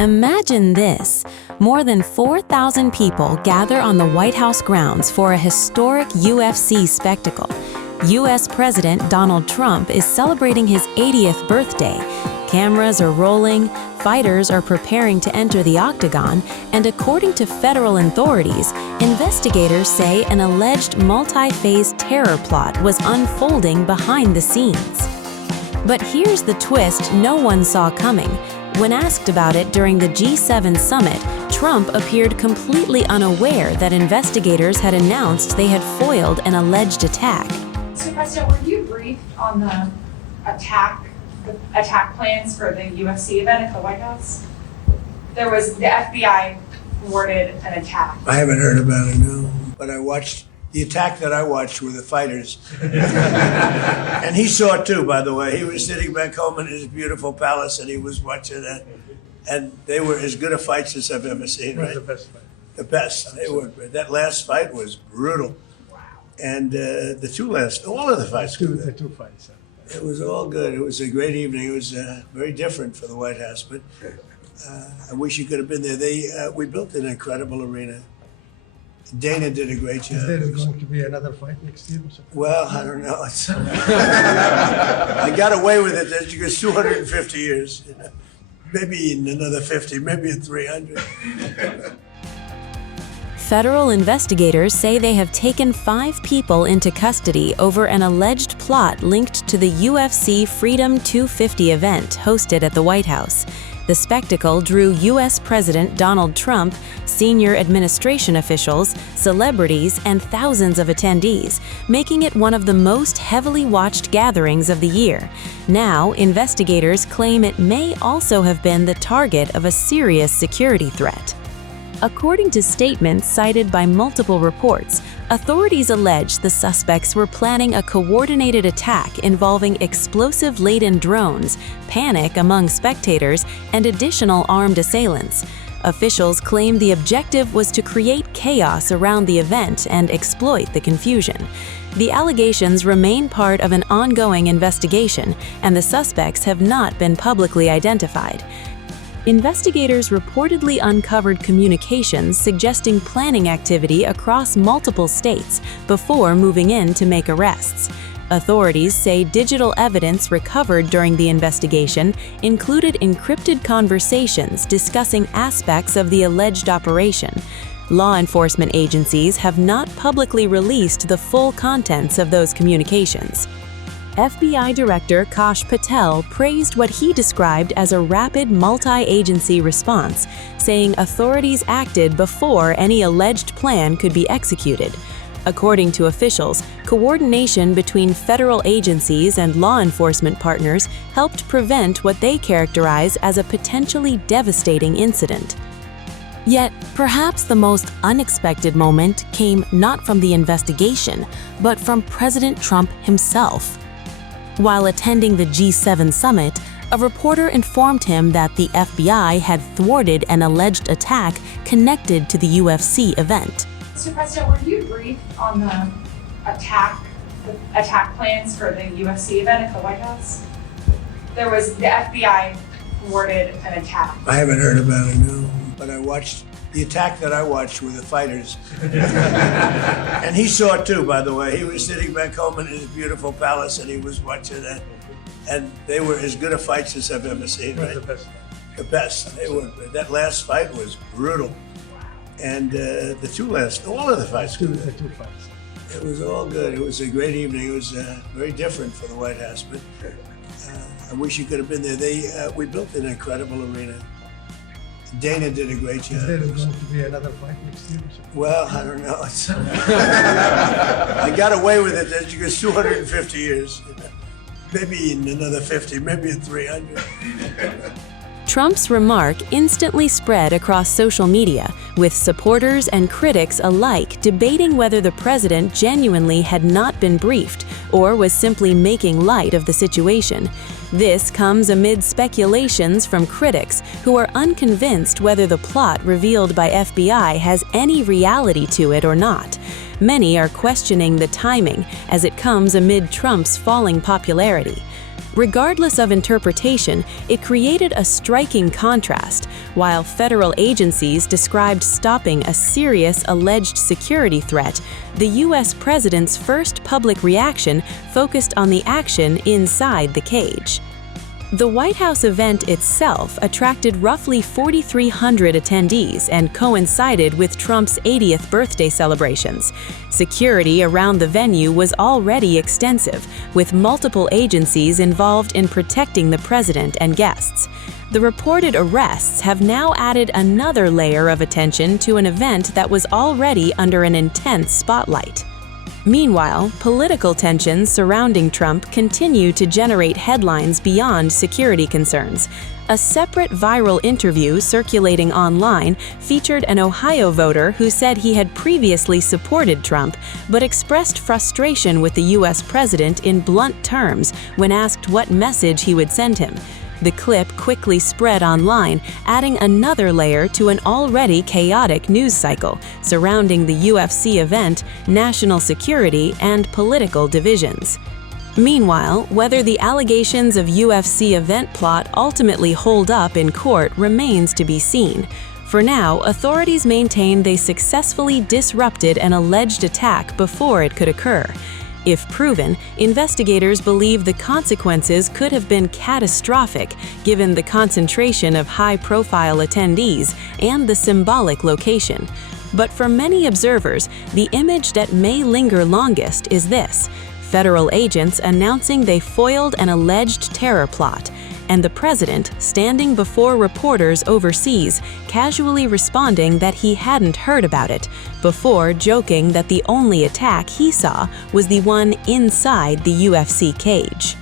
Imagine this. More than 4,000 people gather on the White House grounds for a historic UFC spectacle. U.S. President Donald Trump is celebrating his 80th birthday. Cameras are rolling, fighters are preparing to enter the octagon, and according to federal authorities, investigators say an alleged multi-phase terror plot was unfolding behind the scenes. But here's the twist no one saw coming. When asked about it during the G7 summit, Trump appeared completely unaware that investigators had announced they had foiled an alleged attack. So, President, were you briefed on the attack plans for the UFC event at the White House? The FBI thwarted an attack. I haven't heard about it, no. But I watched the attack that I watched with the fighters. And he saw it too, by the way. He was sitting back home in his beautiful palace and he was watching it. And they were as good a fights as I've ever seen, right? The best fight. The best. They were. That last fight was brutal. Wow. And all of the fights were The good. two fights. It was all good. It was a great evening. It was very different for the White House, but I wish you could have been there. We built an incredible arena. Dana did a great job. Is there going to be another fight next year? Well, I don't know. I got away with it. That's because 250 years. You know. Maybe in another 50, maybe in 300. Federal investigators say they have taken 5 people into custody over an alleged plot linked to the UFC Freedom 250 event hosted at the White House. The spectacle drew U.S. President Donald Trump, senior administration officials, celebrities, and thousands of attendees, making it one of the most heavily watched gatherings of the year. Now, investigators claim it may also have been the target of a serious security threat. According to statements cited by multiple reports, authorities allege the suspects were planning a coordinated attack involving explosive-laden drones, panic among spectators, and additional armed assailants. Officials claim the objective was to create chaos around the event and exploit the confusion. The allegations remain part of an ongoing investigation, and the suspects have not been publicly identified. Investigators reportedly uncovered communications suggesting planning activity across multiple states before moving in to make arrests. Authorities say digital evidence recovered during the investigation included encrypted conversations discussing aspects of the alleged operation. Law enforcement agencies have not publicly released the full contents of those communications. FBI Director Kash Patel praised what he described as a rapid multi-agency response, saying authorities acted before any alleged plan could be executed. According to officials, coordination between federal agencies and law enforcement partners helped prevent what they characterize as a potentially devastating incident. Yet, perhaps the most unexpected moment came not from the investigation, but from President Trump himself. While attending the G7 summit, a reporter informed him that the FBI had thwarted an alleged attack connected to the UFC event. So, President, were you briefed on the attack plans for the UFC event at the White House? The FBI thwarted an attack. I haven't heard about it, no. But I watched the attack that I watched with the fighters. And he saw it too, by the way. He was sitting back home in his beautiful palace and he was watching it. And they were as good a fights as I've ever seen, right? The best. The best. They were. That last fight was brutal. And all of the fights were good. The two fights. It was all good. It was a great evening. It was very different for the White House, but I wish you could have been there. We built an incredible arena. Dana did a great job. Is there going to be another fight next year? Well, I don't know. I got away with it. That's because 250 years. You know. Maybe in another 50, maybe in 300. Trump's remark instantly spread across social media, with supporters and critics alike debating whether the president genuinely had not been briefed or was simply making light of the situation. This comes amid speculations from critics who are unconvinced whether the plot revealed by FBI has any reality to it or not. Many are questioning the timing, as it comes amid Trump's falling popularity. Regardless of interpretation, it created a striking contrast. While federal agencies described stopping a serious alleged security threat, the U.S. president's first public reaction focused on the action inside the cage. The White House event itself attracted roughly 4,300 attendees and coincided with Trump's 80th birthday celebrations. Security around the venue was already extensive, with multiple agencies involved in protecting the president and guests. The reported arrests have now added another layer of attention to an event that was already under an intense spotlight. Meanwhile, political tensions surrounding Trump continue to generate headlines beyond security concerns. A separate viral interview circulating online featured an Ohio voter who said he had previously supported Trump, but expressed frustration with the U.S. president in blunt terms when asked what message he would send him. The clip quickly spread online, adding another layer to an already chaotic news cycle surrounding the UFC event, national security, and political divisions. Meanwhile, whether the allegations of UFC event plot ultimately hold up in court remains to be seen. For now, authorities maintain they successfully disrupted an alleged attack before it could occur. If proven, investigators believe the consequences could have been catastrophic given the concentration of high-profile attendees and the symbolic location. But for many observers, the image that may linger longest is this: federal agents announcing they foiled an alleged terror plot, and the president standing before reporters overseas, casually responding that he hadn't heard about it, before joking that the only attack he saw was the one inside the UFC cage.